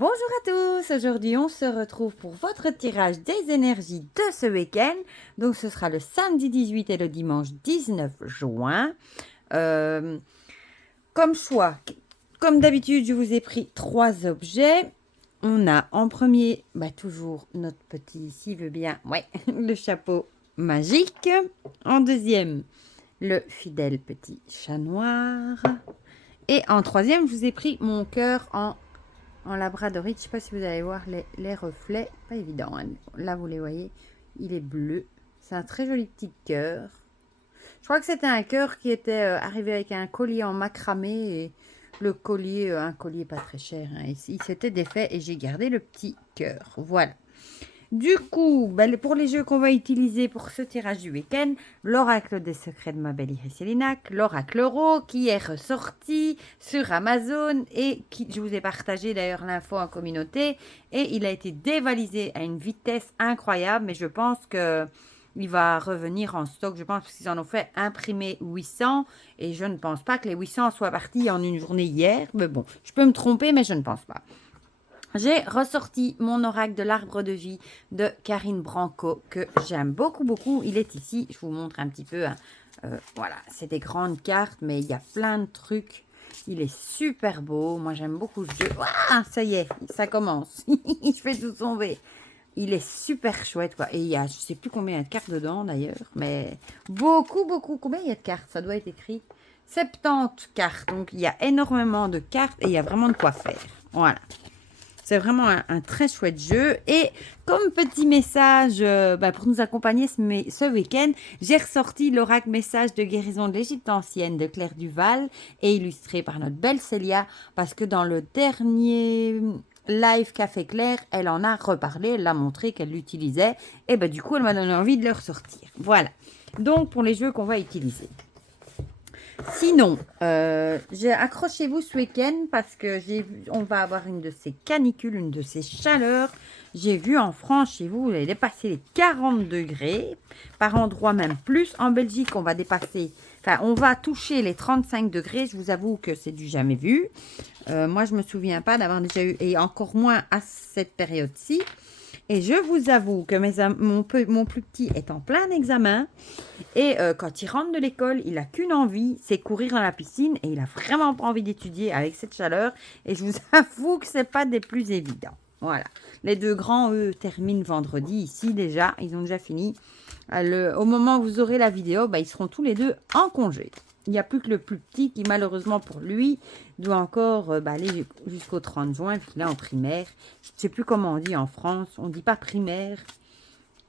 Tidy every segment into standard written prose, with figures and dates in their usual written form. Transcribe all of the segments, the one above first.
Bonjour à tous, aujourd'hui on se retrouve pour votre tirage des énergies de ce week-end. Donc ce sera le samedi 18 et le dimanche 19 juin. Comme choix, comme d'habitude, je vous ai pris 3 objets. On a en premier, toujours notre petit, s'il veut bien, ouais, le chapeau magique. En deuxième, le fidèle petit chat noir. Et en troisième, je vous ai pris mon cœur en labradorite. Je ne sais pas si vous allez voir les reflets. Pas évident, hein. Là, vous les voyez. Il est bleu. C'est un très joli petit cœur. Je crois que c'était un cœur qui était arrivé avec un collier en macramé. Et le collier, un collier pas très cher. Hein. Il s'était défait et j'ai gardé le petit cœur. Voilà. Du coup, pour les jeux qu'on va utiliser pour ce tirage du week-end, l'oracle des secrets de ma belle Iris Céliнаc, l'oracle euro qui est ressorti sur Amazon et qui, je vous ai partagé d'ailleurs l'info en communauté, et il a été dévalisé à une vitesse incroyable, mais je pense que il va revenir en stock. Je pense qu'ils en ont fait imprimer 800 et je ne pense pas que les 800 soient partis en une journée hier. Mais bon, je peux me tromper, mais je ne pense pas. J'ai ressorti mon oracle de l'arbre de vie de Karine Branco que j'aime beaucoup, beaucoup. Il est ici. Je vous montre un petit peu. Hein. Voilà, c'est des grandes cartes, mais il y a plein de trucs. Il est super beau. Moi, j'aime beaucoup ce jeu. Ah, ça y est, ça commence. Je fais tout tomber. Il est super chouette, quoi. Et il y a, je sais plus combien il y a de cartes dedans, d'ailleurs. Mais beaucoup, beaucoup. Combien il y a de cartes? Ça doit être écrit 70 cartes. Donc, il y a énormément de cartes et il y a vraiment de quoi faire. Voilà. C'est vraiment un très chouette jeu. Et comme petit message pour nous accompagner ce week-end, j'ai ressorti l'oracle message de guérison de l'Égypte ancienne de Claire Duval et illustré par notre belle Célia, parce que dans le dernier live qu'a fait Claire, elle en a reparlé, elle l'a montré qu'elle l'utilisait. Et du coup, elle m'a donné envie de le ressortir. Voilà. Donc, pour les jeux qu'on va utiliser. Sinon, accrochez-vous ce week-end parce que on va avoir une de ces canicules, une de ces chaleurs. J'ai vu en France, chez vous, vous allez dépasser les 40 degrés, par endroit même plus. En Belgique, on va toucher les 35 degrés. Je vous avoue que c'est du jamais vu. Moi, je me souviens pas d'avoir déjà eu, et encore moins à cette période-ci. Et je vous avoue que mon plus petit est en plein examen. Et quand il rentre de l'école, il n'a qu'une envie, c'est courir dans la piscine. Et il n'a vraiment pas envie d'étudier avec cette chaleur. Et je vous avoue que ce n'est pas des plus évidents. Voilà. Les deux grands, eux, terminent vendredi ici déjà. Ils ont déjà fini. Au moment où vous aurez la vidéo, ils seront tous les deux en congé. Il n'y a plus que le plus petit qui, malheureusement pour lui, doit encore aller jusqu'au 30 juin, qu'il est en primaire. Je ne sais plus comment on dit en France. On ne dit pas primaire.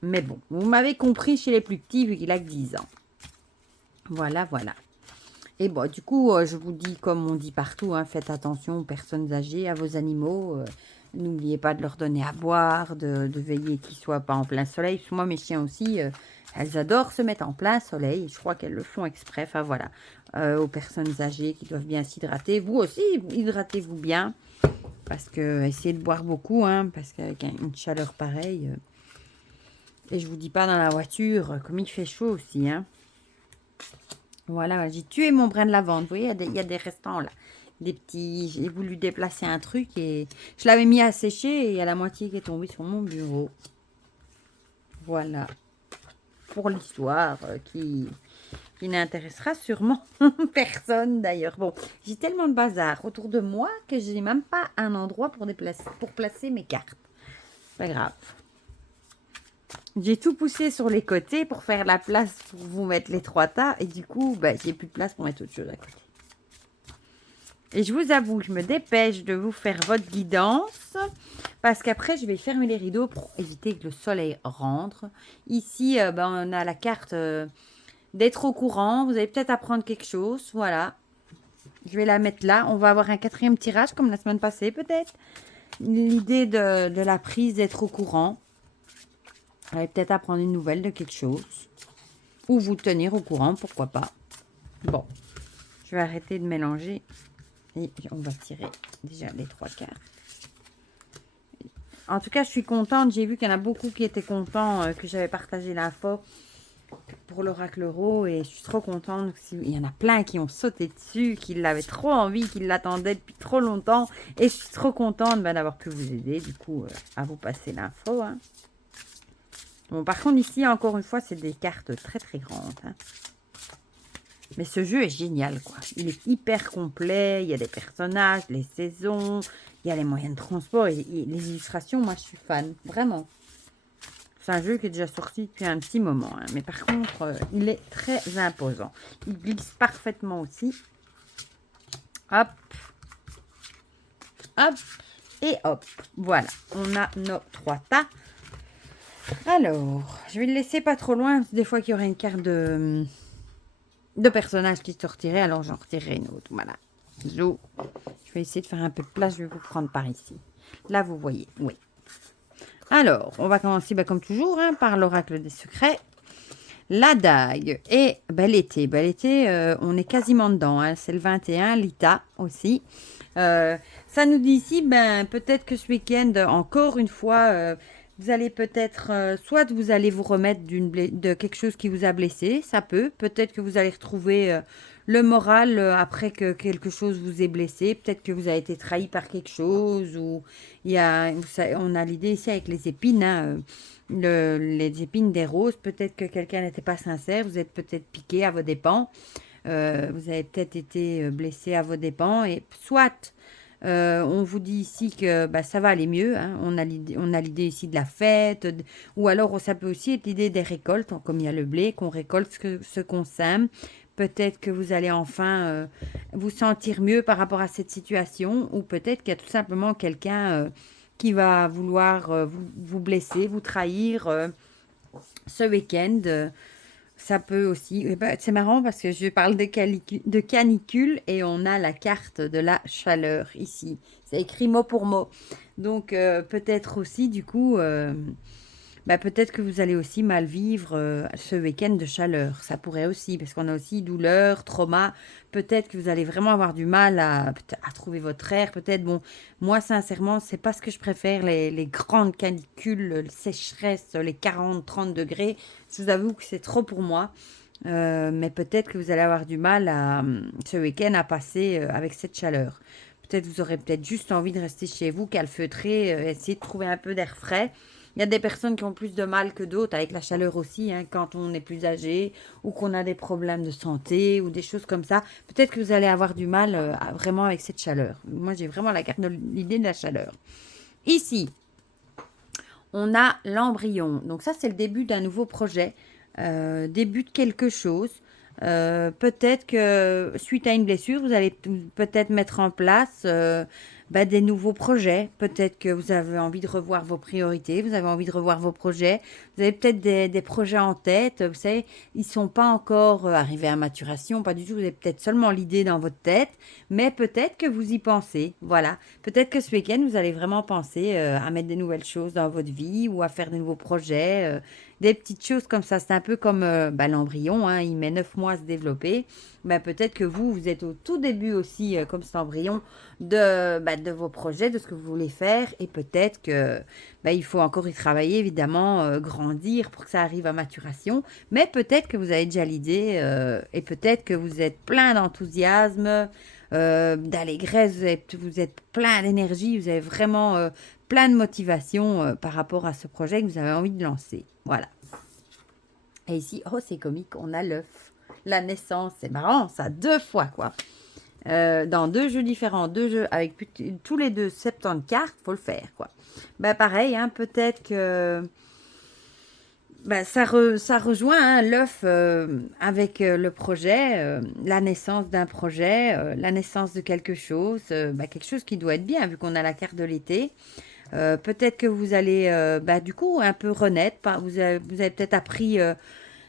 Mais bon, vous m'avez compris chez les plus petits, vu qu'il a que 10 ans. Voilà, voilà. Et bon, du coup, je vous dis, comme on dit partout, hein, faites attention aux personnes âgées, à vos animaux. N'oubliez pas de leur donner à boire, de veiller qu'ils ne soient pas en plein soleil. Parce que moi, mes chiens aussi, elles adorent se mettre en plein soleil. Je crois qu'elles le font exprès. Enfin, voilà. Aux personnes âgées qui doivent bien s'hydrater. Vous aussi, hydratez-vous bien. Parce que, essayez de boire beaucoup, hein, parce qu'avec une chaleur pareille... Et je vous dis pas dans la voiture, comme il fait chaud aussi, hein. Voilà, j'ai tué mon brin de lavande. Vous voyez, il y a des restants là. Des petits... J'ai voulu déplacer un truc et je l'avais mis à sécher et il y a la moitié qui est tombée sur mon bureau. Voilà. Pour l'histoire qui n'intéressera sûrement personne d'ailleurs. Bon, j'ai tellement de bazar autour de moi que je n'ai même pas un endroit pour placer mes cartes. Pas grave. J'ai tout poussé sur les côtés pour faire la place pour vous mettre les 3 tas. Et du coup, j'ai plus de place pour mettre autre chose à côté. Et je vous avoue, je me dépêche de vous faire votre guidance. Parce qu'après, je vais fermer les rideaux pour éviter que le soleil rentre. Ici, on a la carte d'être au courant. Vous allez peut-être apprendre quelque chose. Voilà. Je vais la mettre là. On va avoir un 4e tirage comme la semaine passée peut-être. L'idée de la prise d'être au courant. Vous allez peut-être apprendre une nouvelle de quelque chose. Ou vous tenir au courant, pourquoi pas. Bon, je vais arrêter de mélanger. Et on va tirer déjà les 3 cartes. En tout cas, je suis contente. J'ai vu qu'il y en a beaucoup qui étaient contents que j'avais partagé l'info. pour l'oracle euro et je suis trop contente. Il y en a plein qui ont sauté dessus, qui l'avaient trop envie, qui l'attendaient depuis trop longtemps. Et je suis trop contente d'avoir pu vous aider. Du coup, à vous passer l'info. Hein. Bon, par contre, ici, encore une fois, c'est des cartes très très grandes. Hein. Mais ce jeu est génial, quoi. Il est hyper complet. Il y a des personnages, les saisons, il y a les moyens de transport et les illustrations. Moi, je suis fan, vraiment. C'est un jeu qui est déjà sorti depuis un petit moment. Hein. Mais par contre, il est très imposant. Il glisse parfaitement aussi. Hop. Hop. Et hop. Voilà. On a nos 3 tas. Alors, je vais le laisser pas trop loin. Des fois qu'il y aurait une carte de personnage qui sortirait. Alors, j'en retirerai une autre. Voilà. Je vais essayer de faire un peu de place. Je vais vous prendre par ici. Là, vous voyez. Oui. Alors, on va commencer comme toujours hein, par l'oracle des secrets. La dague et l'été. L'été, on est quasiment dedans. Hein. C'est le 21, l'Ita aussi. Ça nous dit ici, peut-être que ce week-end, encore une fois, vous allez peut-être, soit vous allez vous remettre de quelque chose qui vous a blessé, ça peut. Peut-être que vous allez retrouver le moral après que quelque chose vous ait blessé. Peut-être que vous avez été trahi par quelque chose. Ou on a l'idée ici avec les épines, hein, les épines des roses. Peut-être que quelqu'un n'était pas sincère. Vous êtes peut-être piqué à vos dépens. Vous avez peut-être été blessé à vos dépens. Et soit on vous dit ici que ça va aller mieux. Hein. On a l'idée ici de la fête. Ou alors ça peut aussi être l'idée des récoltes. Comme il y a le blé, qu'on récolte ce qu'on sème. Peut-être que vous allez enfin vous sentir mieux par rapport à cette situation. Ou peut-être qu'il y a tout simplement quelqu'un qui va vouloir vous blesser, vous trahir ce week-end. Ça peut aussi... c'est marrant parce que je parle de canicule et on a la carte de la chaleur ici. C'est écrit mot pour mot. Donc peut-être aussi du coup... peut-être que vous allez aussi mal vivre ce week-end de chaleur. Ça pourrait aussi, parce qu'on a aussi douleur, trauma. Peut-être que vous allez vraiment avoir du mal à trouver votre air. Peut-être, moi, sincèrement, c'est pas ce que je préfère, les grandes canicules, les sécheresses, les 40, 30 degrés. Je vous avoue que c'est trop pour moi. Mais peut-être que vous allez avoir du mal ce week-end à passer avec cette chaleur. Peut-être vous aurez peut-être juste envie de rester chez vous, calfeutrer, essayer de trouver un peu d'air frais. Il y a des personnes qui ont plus de mal que d'autres avec la chaleur aussi, hein, quand on est plus âgé ou qu'on a des problèmes de santé ou des choses comme ça. Peut-être que vous allez avoir du mal vraiment avec cette chaleur. Moi, j'ai vraiment la carte de l'idée de la chaleur. Ici, on a l'embryon. Donc ça, c'est le début d'un nouveau projet, début de quelque chose. Peut-être que suite à une blessure, vous allez peut-être mettre en place des nouveaux projets. Peut-être que vous avez envie de revoir vos priorités, vous avez envie de revoir vos projets. Vous avez peut-être des projets en tête. Vous savez, ils ne sont pas encore arrivés à maturation, pas du tout. Vous avez peut-être seulement l'idée dans votre tête, mais peut-être que vous y pensez. Voilà. Peut-être que ce week-end, vous allez vraiment penser à mettre des nouvelles choses dans votre vie ou à faire de nouveaux projets. Des petites choses comme ça. C'est un peu comme l'embryon, hein, il met 9 mois à se développer. Peut-être que vous êtes au tout début aussi, comme cet embryon, de vos projets, de ce que vous voulez faire. Et peut-être que il faut encore y travailler, évidemment, grandir pour que ça arrive à maturation. Mais peut-être que vous avez déjà l'idée et peut-être que vous êtes plein d'enthousiasme, d'allégresse, vous êtes plein d'énergie, vous avez vraiment plein de motivation par rapport à ce projet que vous avez envie de lancer. Voilà. Et ici, oh, c'est comique, on a l'œuf. La naissance, c'est marrant, ça, 2 fois, quoi. Dans 2 jeux différents, 2 jeux avec tous les 2 70 cartes, faut le faire, quoi. Pareil, hein, peut-être que ça rejoint hein, l'œuf avec le projet, la naissance d'un projet, la naissance de quelque chose qui doit être bien, vu qu'on a la carte de l'été. Peut-être que vous allez, du coup, un peu renaître. Vous avez peut-être appris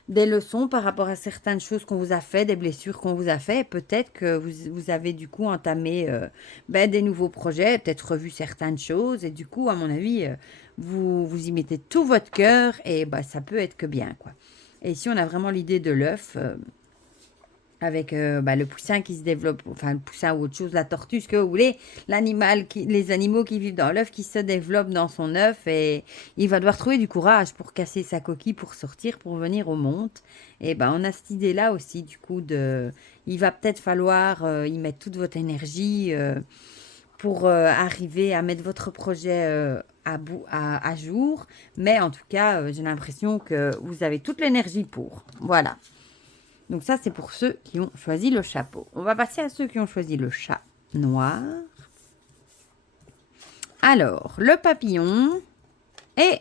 des leçons par rapport à certaines choses qu'on vous a fait, des blessures qu'on vous a fait. Peut-être que vous avez, du coup, entamé des nouveaux projets, peut-être revu certaines choses. Et du coup, à mon avis, vous y mettez tout votre cœur et ça peut être que bien, quoi. Et ici, on a vraiment l'idée de l'œuf. avec le poussin qui se développe, enfin le poussin ou autre chose, la tortue, ce que vous voulez, les animaux qui vivent dans l'œuf qui se développent dans son œuf et il va devoir trouver du courage pour casser sa coquille, pour sortir, pour venir au monde. Et ben on a cette idée-là aussi du coup il va peut-être falloir y mettre toute votre énergie pour arriver à mettre votre projet à jour. Mais en tout cas, j'ai l'impression que vous avez toute l'énergie pour. Voilà. Donc ça, c'est pour ceux qui ont choisi le chapeau. On va passer à ceux qui ont choisi le chat noir. Alors, le papillon et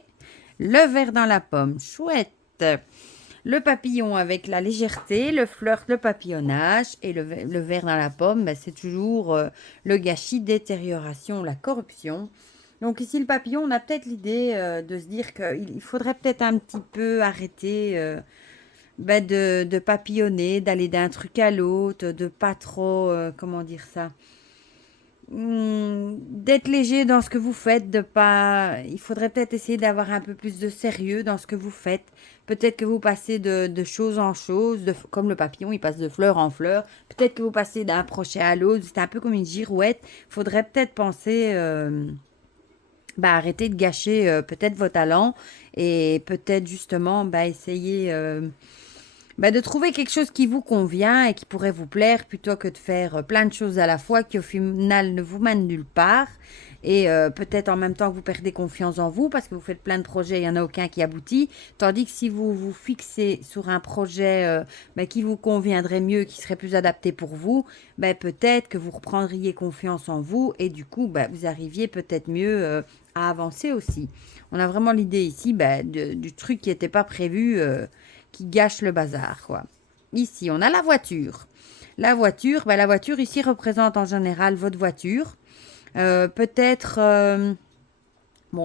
le ver dans la pomme. Chouette. Le papillon avec la légèreté, le flirt, le papillonnage et le ver dans la pomme, ben, c'est toujours le gâchis, détérioration, la corruption. Donc ici, le papillon, on a peut-être l'idée de se dire qu'il faudrait peut-être un petit peu arrêter de papillonner, d'aller d'un truc à l'autre, de pas trop, comment dire ça, d'être léger dans ce que vous faites, de pas, il faudrait peut-être essayer d'avoir un peu plus de sérieux dans ce que vous faites. Peut-être que vous passez de choses en choses, comme le papillon, il passe de fleur en fleur. Peut-être que vous passez d'un projet à l'autre, c'est un peu comme une girouette. Il faudrait peut-être penser arrêter de gâcher peut-être vos talents et peut-être justement essayer de trouver quelque chose qui vous convient et qui pourrait vous plaire plutôt que de faire plein de choses à la fois qui au final ne vous mènent nulle part. Et peut-être en même temps que vous perdez confiance en vous parce que vous faites plein de projets, il n'y en a aucun qui aboutit. Tandis que si vous vous fixez sur un projet qui vous conviendrait mieux, qui serait plus adapté pour vous, peut-être que vous reprendriez confiance en vous et du coup, vous arriviez peut-être mieux à avancer aussi. On a vraiment l'idée ici du truc qui n'était pas prévu, qui gâche le bazar, quoi. Ici, on a la voiture. La voiture ici représente en général votre voiture. Peut-être,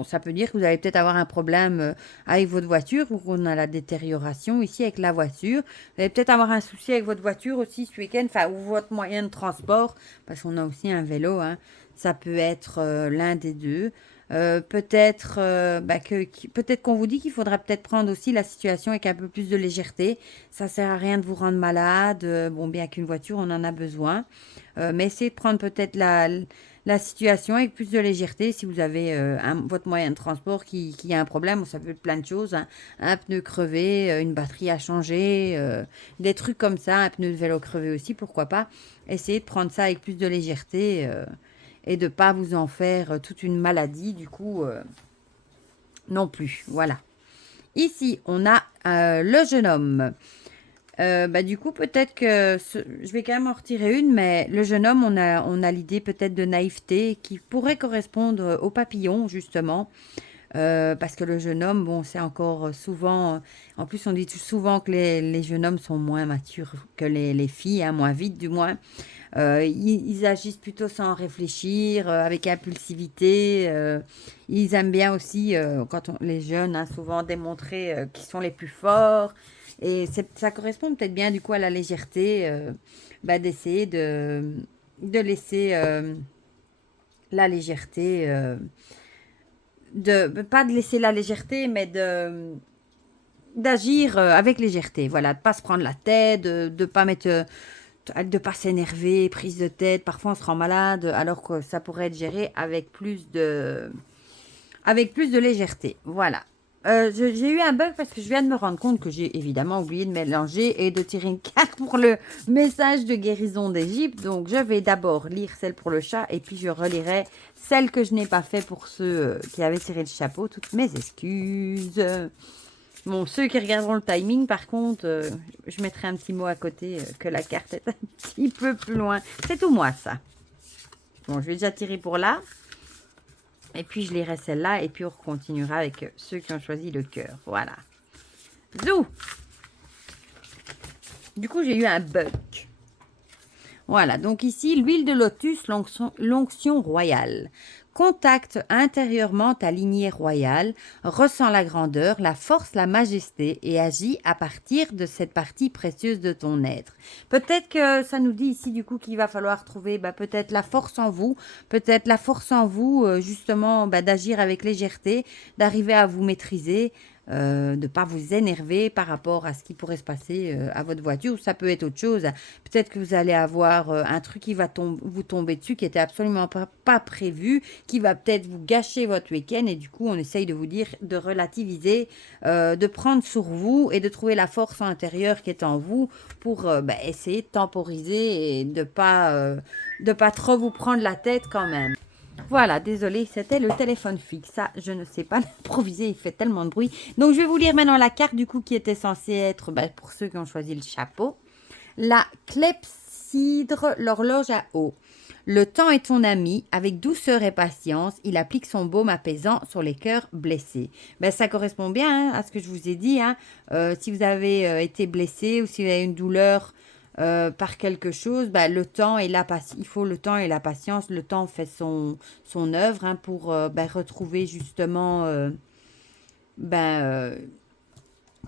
ça peut dire que vous allez peut-être avoir un problème avec votre voiture, ou on a la détérioration ici avec la voiture. Vous allez peut-être avoir un souci avec votre voiture aussi ce week-end, ou votre moyen de transport, parce qu'on a aussi un vélo, hein. Ça peut être l'un des deux. Peut-être peut-être qu'on vous dit qu'il faudra peut-être prendre aussi la situation avec un peu plus de légèreté. Ça sert à rien de vous rendre malade. Bien qu'une voiture, on en a besoin. Mais essayez de prendre peut-être la situation avec plus de légèreté. Si vous avez votre moyen de transport qui a un problème, ça peut être plein de choses. Hein. Un pneu crevé, une batterie à changer, des trucs comme ça. Un pneu de vélo crevé aussi, pourquoi pas. Essayez de prendre ça avec plus de légèreté. Et de ne pas vous en faire toute une maladie, du coup, non plus. Voilà. Ici, on a le jeune homme. Du coup, peut-être que... je vais quand même en retirer une, mais le jeune homme, on a l'idée peut-être de naïveté qui pourrait correspondre au papillon, justement. Parce que le jeune homme, c'est encore souvent... en plus, on dit souvent que les jeunes hommes sont moins matures que les filles, hein, moins vite du moins. Ils agissent plutôt sans réfléchir, avec impulsivité. Ils aiment bien aussi, les jeunes, hein, souvent démontrer qu'ils sont les plus forts. Et ça correspond peut-être bien du coup à la légèreté, d'essayer de laisser la légèreté, pas de laisser la légèreté, mais d'agir avec légèreté. Voilà, de pas se prendre la tête, de pas mettre... de pas s'énerver, prise de tête, parfois on se rend malade, alors que ça pourrait être géré avec plus de légèreté. Voilà. J'ai eu un bug parce que je viens de me rendre compte que j'ai évidemment oublié de mélanger et de tirer une carte pour le message de guérison d'Égypte. Donc je vais d'abord lire celle pour le chat et puis je relirai celle que je n'ai pas fait pour ceux qui avaient tiré le chapeau. Toutes mes excuses. Bon, ceux qui regarderont le timing, par contre, je mettrai un petit mot à côté que la carte est un petit peu plus loin. C'est tout moi, ça. Bon, je vais déjà tirer pour là. Et puis, je lirai celle-là. Et puis, on continuera avec ceux qui ont choisi le cœur. Voilà. Zou! Du coup, j'ai eu un bug. Voilà. Donc, ici, l'huile de lotus, l'onction royale. Contacte intérieurement ta lignée royale, ressens la grandeur, la force, la majesté et agis à partir de cette partie précieuse de ton être. Peut-être que ça nous dit ici du coup qu'il va falloir trouver peut-être la force en vous, justement d'agir avec légèreté, d'arriver à vous maîtriser, de pas vous énerver par rapport à ce qui pourrait se passer à votre voiture. Ça peut être autre chose. Peut-être que vous allez avoir un truc qui va vous tomber dessus, qui était absolument pas prévu, qui va peut-être vous gâcher votre week-end. Et du coup, on essaye de vous dire de relativiser, de prendre sur vous et de trouver la force intérieure qui est en vous pour essayer de temporiser et de pas trop vous prendre la tête quand même. Voilà, désolé, c'était le téléphone fixe. Ça, je ne sais pas l'improviser, il fait tellement de bruit. Donc, je vais vous lire maintenant la carte du coup qui était censée être, pour ceux qui ont choisi le chapeau. La clepsydre, l'horloge à eau. Le temps est ton ami, avec douceur et patience, il applique son baume apaisant sur les cœurs blessés. Ça correspond bien à ce que je vous ai dit. Si vous avez été blessé ou si vous avez une douleur par quelque chose, le temps et il faut le temps et la patience. Le temps fait son œuvre pour retrouver justement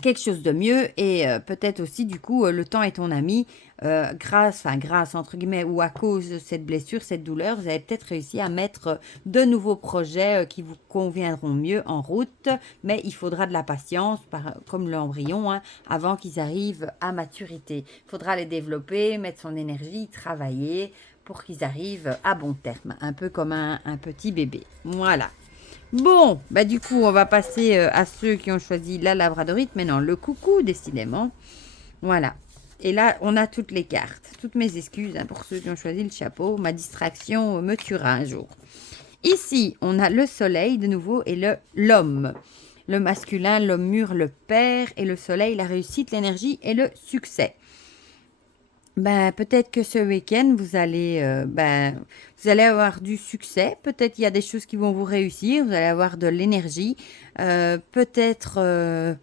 quelque chose de mieux et peut-être aussi du coup le temps est ton ami grâce entre guillemets ou à cause de cette blessure, cette douleur, vous avez peut-être réussi à mettre de nouveaux projets qui vous conviendront mieux en route, mais il faudra de la patience comme l'embryon avant qu'ils arrivent à maturité. Il faudra les développer, mettre son énergie, travailler pour qu'ils arrivent à bon terme, un peu comme un petit bébé. Voilà. Bon, du coup, on va passer à ceux qui ont choisi la labradorite. Mais non, le coucou, décidément. Voilà. Et là, on a toutes les cartes. Toutes mes excuses pour ceux qui ont choisi le chapeau. Ma distraction me tuera un jour. Ici, on a le soleil de nouveau et l'homme. Le masculin, l'homme mûr, le père. Et le soleil, la réussite, l'énergie et le succès. Peut-être que ce week-end, vous allez avoir du succès. Peut-être il y a des choses qui vont vous réussir. Vous allez avoir de l'énergie. Peut-être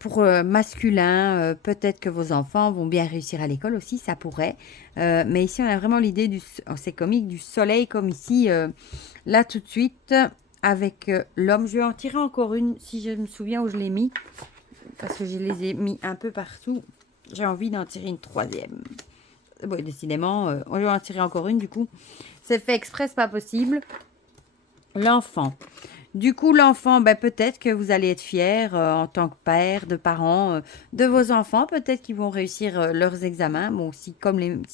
pour masculin, peut-être que vos enfants vont bien réussir à l'école aussi. Ça pourrait. Mais ici, on a vraiment l'idée c'est comique, du soleil comme ici. Là, tout de suite, avec l'homme. Je vais en tirer encore une, si je me souviens où je l'ai mis. Parce que je les ai mis un peu partout. J'ai envie d'en tirer une troisième. Bon, décidément, on va en tirer encore une, du coup. C'est fait exprès, c'est pas possible. L'enfant. Du coup, l'enfant, peut-être que vous allez être fier en tant que père, de parents, de vos enfants. Peut-être qu'ils vont réussir leurs examens. Bon, si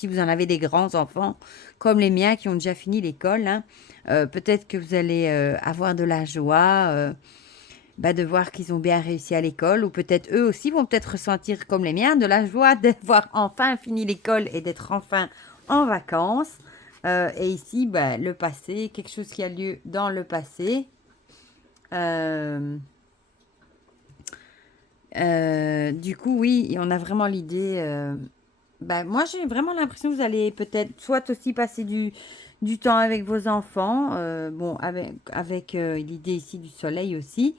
vous en avez des grands enfants, comme les miens qui ont déjà fini l'école, peut-être que vous allez avoir de la joie. De voir qu'ils ont bien réussi à l'école, ou peut-être eux aussi vont peut-être ressentir comme les miens de la joie d'avoir enfin fini l'école et d'être enfin en vacances. Et ici, le passé, quelque chose qui a lieu dans le passé. Du coup, oui, on a vraiment l'idée. Moi, j'ai vraiment l'impression que vous allez peut-être soit aussi passer du temps avec vos enfants, avec l'idée ici du soleil aussi.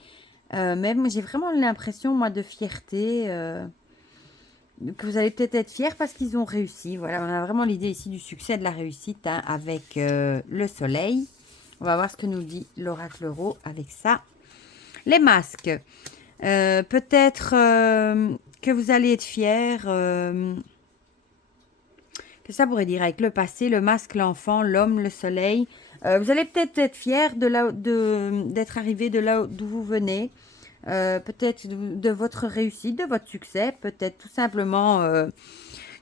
Mais j'ai vraiment l'impression, moi, de fierté, que vous allez peut-être être fiers parce qu'ils ont réussi. Voilà, on a vraiment l'idée ici du succès, de la réussite avec le soleil. On va voir ce que nous dit l'oracle Euro avec ça. Les masques. Peut-être que vous allez être fiers. Que ça pourrait dire avec le passé, le masque, l'enfant, l'homme, le soleil. Vous allez peut-être être fiers d'être arrivé de là d'où vous venez. Peut-être de votre réussite, de votre succès. Peut-être tout simplement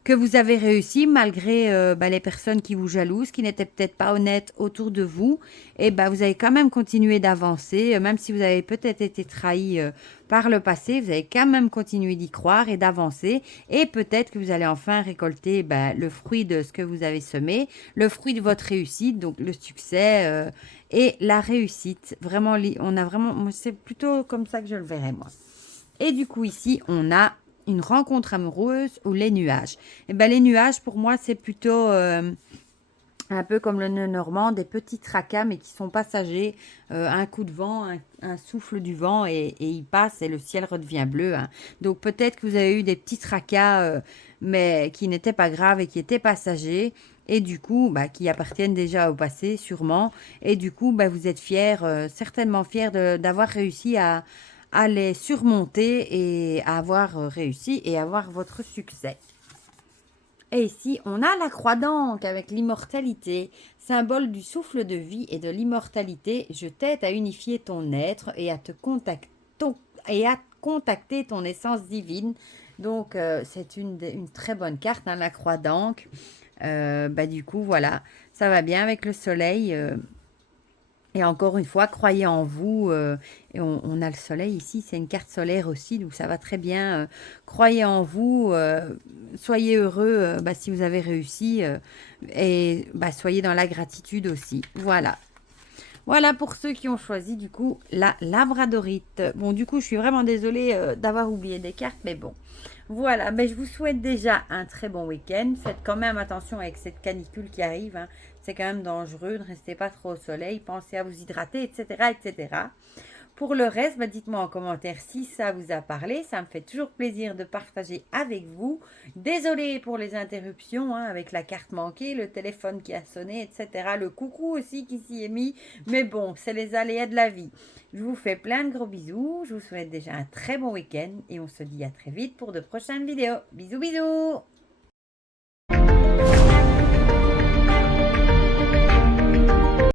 que vous avez réussi malgré les personnes qui vous jalousent, qui n'étaient peut-être pas honnêtes autour de vous. Et vous avez quand même continué d'avancer, même si vous avez peut-être été trahi par le passé, vous avez quand même continué d'y croire et d'avancer. Et peut-être que vous allez enfin récolter le fruit de ce que vous avez semé, le fruit de votre réussite, donc le succès et la réussite. Vraiment, c'est plutôt comme ça que je le verrais moi. Et du coup ici, on a une rencontre amoureuse ou les nuages. Les nuages, pour moi, c'est plutôt un peu comme le nœud normand, des petits tracas, mais qui sont passagers. Un coup de vent, un souffle du vent, et il passe et le ciel redevient bleu. Donc, peut-être que vous avez eu des petits tracas, mais qui n'étaient pas graves et qui étaient passagers. Et du coup, qui appartiennent déjà au passé, sûrement. Et du coup, vous êtes fiers, certainement fiers d'avoir réussi à les surmonter et à avoir réussi et avoir votre succès. Et ici, on a la croix d'Ancre avec l'immortalité, symbole du souffle de vie et de l'immortalité. Je t'aide à unifier ton être et à te et à contacter ton essence divine. Donc, c'est une très bonne carte, hein, la croix d'Ancre. Du coup, voilà, ça va bien avec le soleil. Et encore une fois, croyez en vous. Et on a le soleil ici, c'est une carte solaire aussi, donc ça va très bien. Croyez en vous, soyez heureux si vous avez réussi. Et soyez dans la gratitude aussi. Voilà. Voilà pour ceux qui ont choisi du coup la labradorite. Bon, du coup, je suis vraiment désolée d'avoir oublié des cartes, mais bon. Voilà, je vous souhaite déjà un très bon week-end. Faites quand même attention avec cette canicule qui arrive, hein. C'est quand même dangereux, ne restez pas trop au soleil, pensez à vous hydrater, etc. etc. Pour le reste, dites-moi en commentaire si ça vous a parlé. Ça me fait toujours plaisir de partager avec vous. Désolée pour les interruptions, hein, avec la carte manquée, le téléphone qui a sonné, etc. Le coucou aussi qui s'y est mis. Mais bon, c'est les aléas de la vie. Je vous fais plein de gros bisous. Je vous souhaite déjà un très bon week-end. Et on se dit à très vite pour de prochaines vidéos. Bisous, bisous!